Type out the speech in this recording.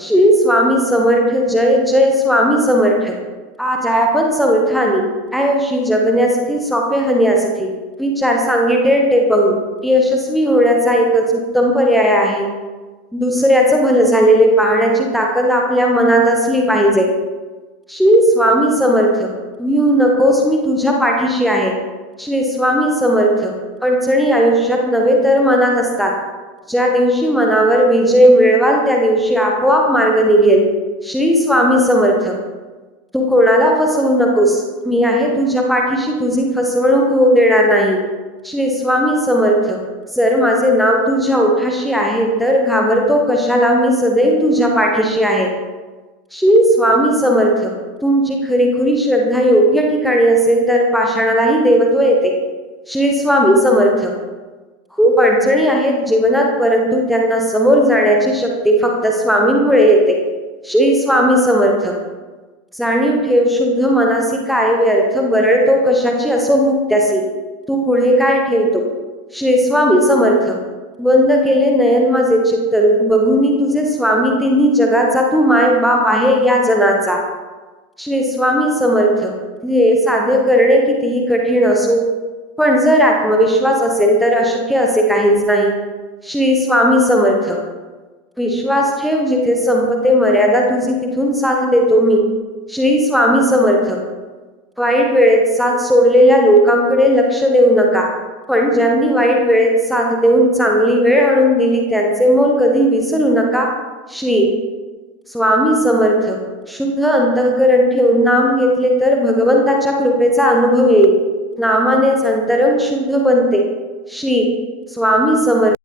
श्री स्वामी समर्थ. जय जय स्वामी समर्थ. आज आपण समर्थानी आयुष्य जगण्यासाठी सोपे होण्यासाठी विचार सांगितले ते पाहू. यशस्वी होण्याचा एकच उत्तम पर्याय आहे. दुसऱ्याचं भलं झालेले पाहण्याची ताकद आपल्या मनात असली पाहिजे. श्री स्वामी समर्थ. भिऊ नकोस, मी तुझ्या पाठीशी आहे. श्री स्वामी समर्थ. अडचणी आयुष्यात नव्हे तर मनात असतात. ज्या दिवशी मनावर विजय मिळवाल त्या दिवशी आपोआप मार्ग निघेल. श्री स्वामी समर्थ. तू कोणाला फसवू नकोस, मी आहे तुझ्या पाठीशी, तुझी फसवणूक होऊ देणार नाही. श्री स्वामी समर्थ. जर माझे नाव तुझ्या ओठाशी आहे तर घाबरतो कशाला, मी सदैव तुझ्या पाठीशी आहे. श्री स्वामी समर्थ. तुमची खरीखुरी श्रद्धा योग्य ठिकाणी असेल तर पाषाणालाही देवत्व येते. श्री स्वामी समर्थ. खूप अडचणी आहेत जीवनात, परंतु त्यांना समोर जाण्याची शक्ती फक्त स्वामींमुळे येते. श्री स्वामी समर्थ. जाणीव ठेव, शुद्ध मनासी काय व्यर्थ बरळतो कशाची असो भुक्त्यासी, तू पुढे काय ठेवतो. श्री स्वामी समर्थ. बंद केले नयन माझे चित्तरूप बघुनी तुझे स्वामी, तिन्ही जगाचा तू माय बाप आहे या जनाचा. श्री स्वामी समर्थ. ध्येय साध्य करणे कितीही कठीण असो, पण जर आत्मविश्वास असेल तर अशक्य असे काहीच नाही. श्री स्वामी समर्थ. विश्वास ठेव, जिथे संपते मर्यादा तुझी तिथून साथ देतो मी. श्री स्वामी समर्थ. वाईट वेळेत साथ सोडलेल्या लोकांकडे लक्ष देऊ नका, पण ज्यांनी वाईट वेळेत साथ देऊन चांगली वेळ आणून दिली त्यांचे मोल कधी विसरू नका. श्री स्वामी समर्थ. शुद्ध अंतःकरण ठेवून नाम घेतले तर भगवंताच्या कृपेचा अनुभव येईल. नामानेच अंतरंग शुद्ध बनते. श्री स्वामी समर्थ.